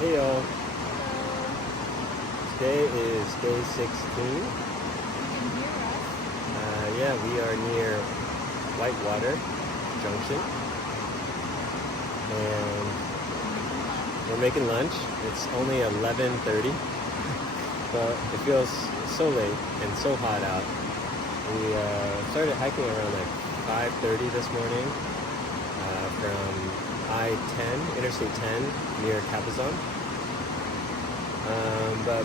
Hey y'all, today is day 16. You can hear us. Yeah, we are near Whitewater Junction and we're making lunch. It's only 11:30, but it feels so late and so hot out. We started hiking around like 5:30 this morning from I-10, Interstate 10 near Cabazon. But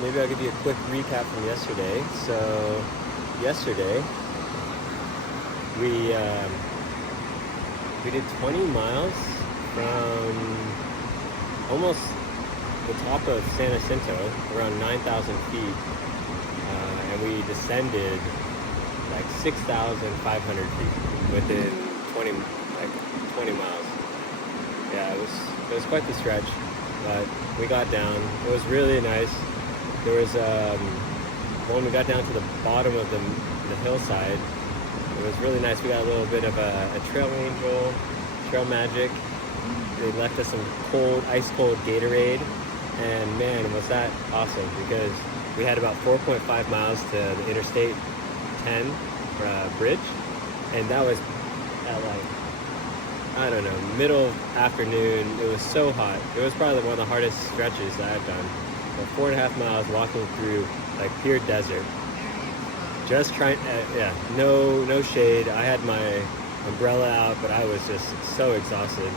maybe I'll give you a quick recap from yesterday. So yesterday we did 20 miles from almost the top of San Jacinto, around 9,000 feet, and we descended like 6,500 feet within 20 miles. Yeah, it was quite the stretch, but we got down. It was really nice. There was when we got down to the bottom of the hillside, it was really nice. We got a little bit of a trail angel, trail magic. They left us some ice cold Gatorade, and man, was that awesome, because we had about 4.5 miles to the Interstate 10 bridge, and that was at like, I don't know, middle afternoon. It was so hot. It was probably one of the hardest stretches that I've done. But 4.5 miles walking through like pure desert. Just trying, no shade. I had my umbrella out, but I was just so exhausted.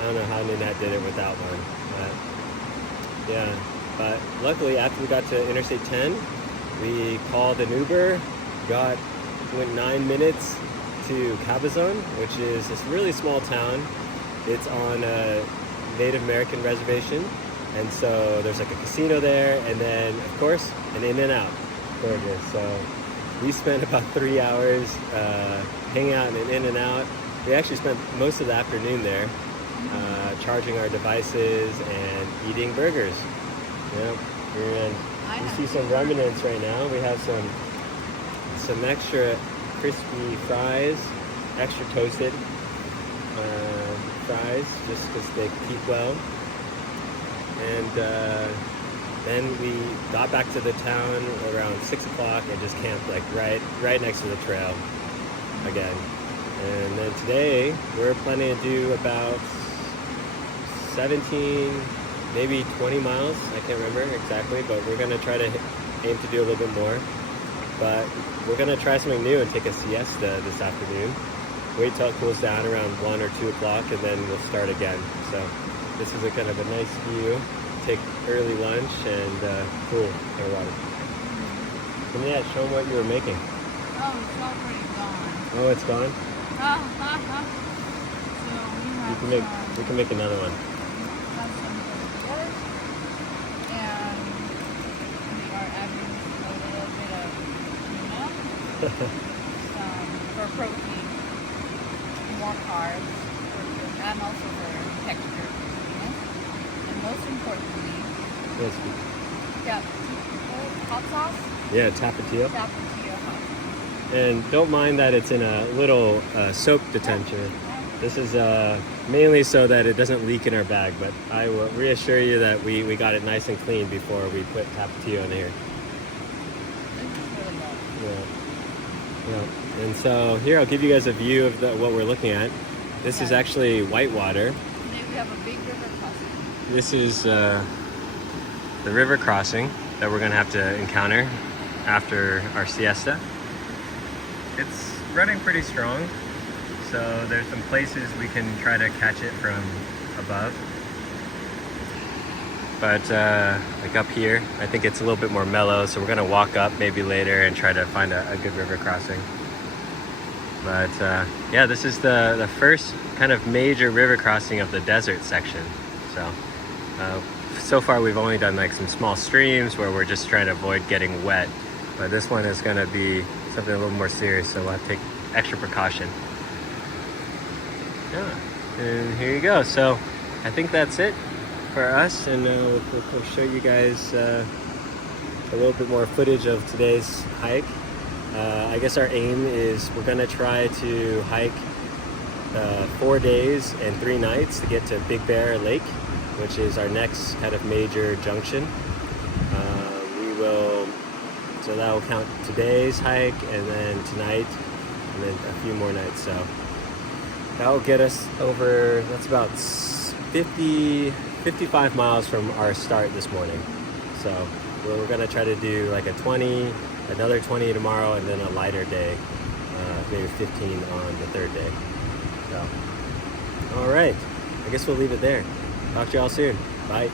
I don't know how Ninette did it without one. But yeah, but luckily after we got to Interstate 10, we called an Uber, went 9 minutes to Cabazon, which is this really small town. It's on a Native American reservation, and so there's like a casino there, and then of course an In-N-Out. Gorgeous. So we spent about 3 hours hanging out in an In-N-Out. We actually spent most of the afternoon there, charging our devices and eating burgers. Yep. And you see some remnants right now. We have some extra crispy fries, extra toasted fries, just because they keep well. And then we got back to the town around 6 o'clock and just camped like right next to the trail again. And then today we're planning to do about 17, maybe 20 miles. I can't remember exactly, but we're gonna try to aim to do a little bit more. But we're gonna try something new and take a siesta this afternoon. Wait till it cools down around 1 or 2 o'clock, and then we'll start again. So this is a kind of a nice view. Take early lunch and cool our water. And yeah, show them what you were making. Oh, it's already gone. Oh, it's gone? So We can make another one. have some pork, and we are adding a little bit of tuna, for protein, more carbs, and also for texture. And most importantly, Yes. hot sauce. Yeah, tapatio. Tapatio hot sauce. And don't mind that it's in a little soap detention. This is mainly so that it doesn't leak in our bag, but I will reassure you that we got it nice and clean before we put tapatio in here. This is really good. Yeah. And so here I'll give you guys a view of what we're looking at. This is actually Whitewater. Today we have a big river crossing. This is the river crossing that we're gonna have to encounter after our siesta. It's running pretty strong, so there's some places we can try to catch it from above. But like up here, I think it's a little bit more mellow, so we're gonna walk up maybe later and try to find a good river crossing. But yeah, this is the first kind of major river crossing of the desert section. So far we've only done like some small streams where we're just trying to avoid getting wet. But this one is gonna be something a little more serious, so we'll have to take extra precaution. Yeah, and here you go. So I think that's it for us, and we'll show you guys a little bit more footage of today's hike. I guess our aim is we're gonna try to hike 4 days and 3 nights to get to Big Bear Lake, which is our next kind of major junction. So that will count today's hike, and then tonight, and then a few more nights. So that will get us over, that's about 55 miles from our start this morning. So we're gonna try to do like a 20, another 20 tomorrow, and then a lighter day, maybe 15 on the third day. So, all right, I guess we'll leave it there. Talk to y'all soon. Bye.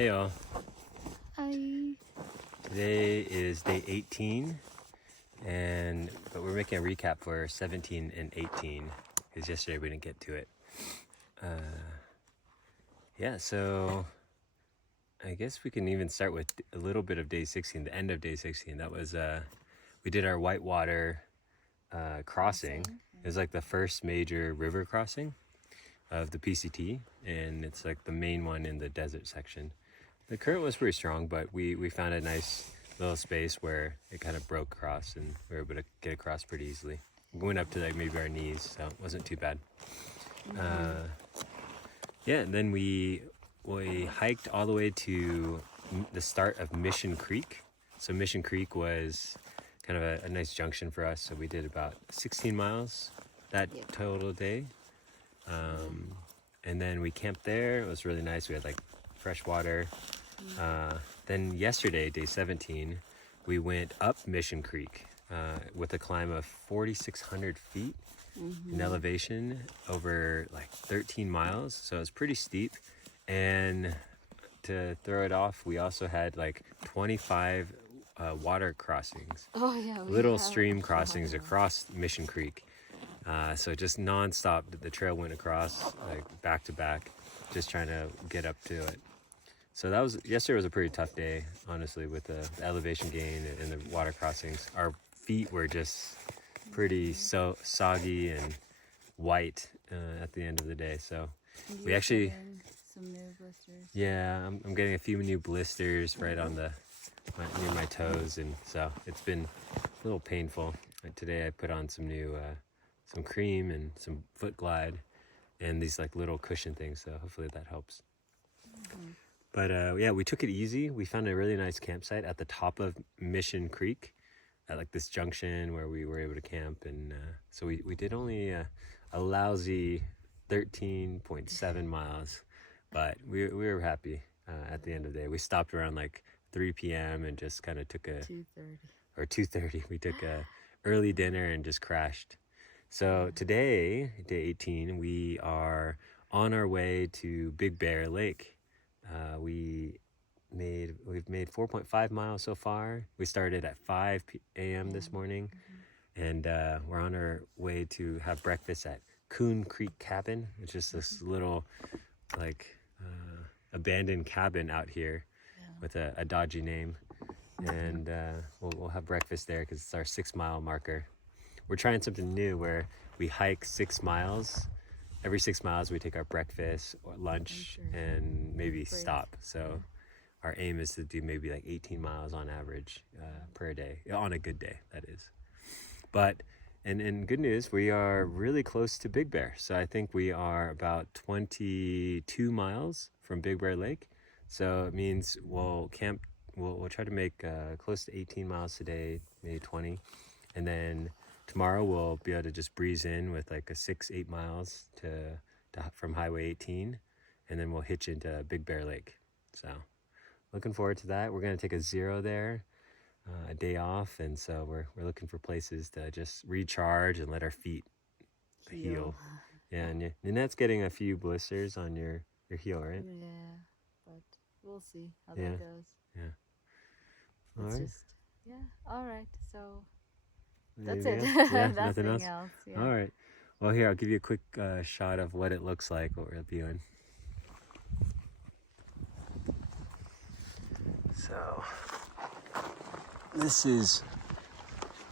Hey all. Hi. Today is day 18, but we're making a recap for 17 and 18 because yesterday we didn't get to it. So I guess we can even start with a little bit of day 16, the end of day 16. That was we did our whitewater crossing. It was like the first major river crossing of the PCT, and it's like the main one in the desert section. The current was pretty strong, but we found a nice little space where it kind of broke across, and we were able to get across pretty easily. We went up to like maybe our knees, so it wasn't too bad. And then we hiked all the way to the start of Mission Creek. So Mission Creek was kind of a nice junction for us. So we did about 16 miles that total day. And then we camped there. It was really nice. We had like fresh water. Then yesterday, day 17, we went up Mission Creek with a climb of 4,600 feet in elevation over like 13 miles. So it was pretty steep. And to throw it off, we also had like 25 water crossings. Oh yeah. Little stream crossings across Mission Creek. So just nonstop, the trail went across like back to back, just trying to get up to it. So yesterday was a pretty tough day, honestly, with the elevation gain and the water crossings. Our feet were just pretty soggy and white at the end of the day. So we actually, some new blisters. yeah, I'm getting a few new blisters right on near my toes, and so it's been a little painful. Like today I put on some new some cream and some foot glide and these like little cushion things, so hopefully that helps. But we took it easy. We found a really nice campsite at the top of Mission Creek at like this junction where we were able to camp, and so we did only a lousy 13.7 miles, but we were happy at the end of the day. We stopped around like 3 p.m. and just kind of took a 2:30. We took a early dinner and just crashed. So today, day 18, we are on our way to Big Bear Lake. We've made 4.5 miles so far. We started at 5 a.m. this morning, and we're on our way to have breakfast at Coon Creek Cabin, which is this little like abandoned cabin out here with a dodgy name. And we'll have breakfast there because it's our 6-mile marker. We're trying something new where we hike 6 miles. Every 6 miles we take our breakfast or lunch and maybe stop. So our aim is to do maybe like 18 miles on average per day, on a good day, that is. But and good news, we are really close to Big Bear. So I think we are about 22 miles from Big Bear Lake. So it means we'll try to make close to 18 miles today, maybe 20. And then tomorrow we'll be able to just breeze in with like a 6-8 miles from Highway 18, and then we'll hitch into Big Bear Lake. So looking forward to that. We're going to take a 0 there, a day off, and so we're looking for places to just recharge and let our feet heal. Yeah, and Nanette's getting a few blisters on your heel, right? Yeah, but we'll see how that goes. Yeah. All right. So that's it. Yeah, nothing nothing else? Yeah. All right. Well, here, I'll give you a quick shot of what it looks like, what we're viewing. So, this is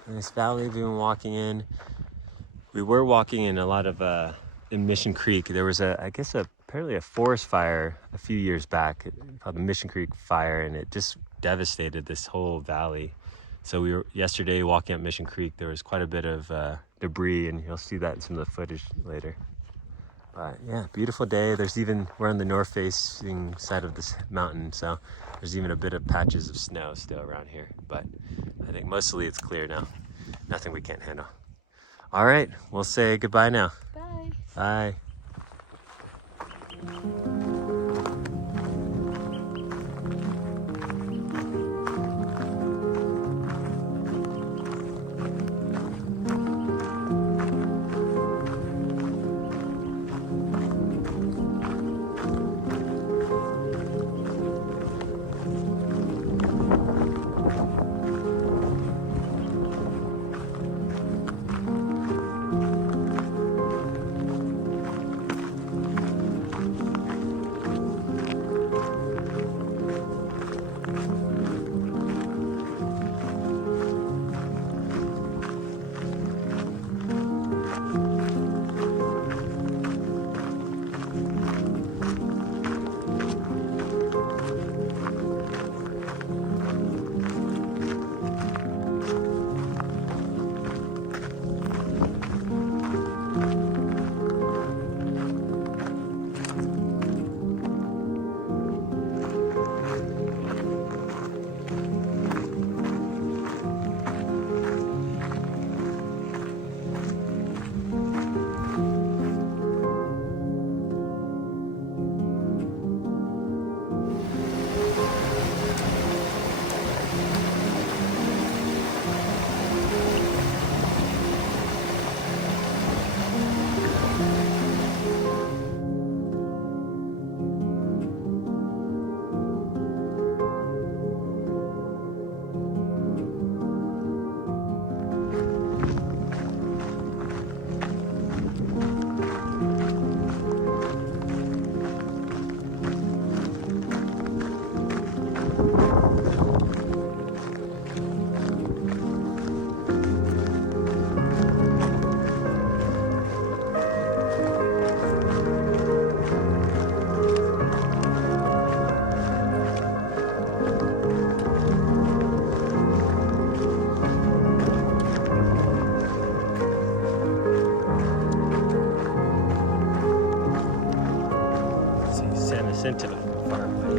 this valley we've been walking in. We were walking in a lot of, in Mission Creek. There was apparently a forest fire a few years back called the Mission Creek Fire, and it just devastated this whole valley. So we were yesterday walking up Mission Creek. There was quite a bit of debris, and you'll see that in some of the footage later. But yeah, beautiful day. We're on the north facing side of this mountain, so there's even a bit of patches of snow still around here. But I think mostly it's clear now. Nothing we can't handle. All right, we'll say goodbye now. Bye. Bye. Jacinto, far away.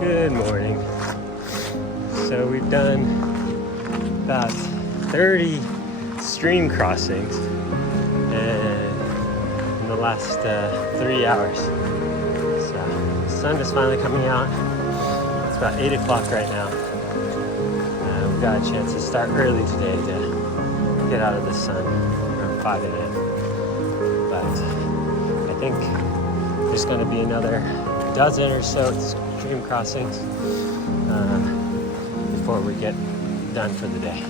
Good morning. So we've done about 30 stream crossings in the last 3 hours. So the sun is finally coming out. It's about 8 o'clock right now. We've got a chance to start early today to get out of the sun around 5 a.m. But I think there's going to be another dozen or so stream crossings before we get done for the day.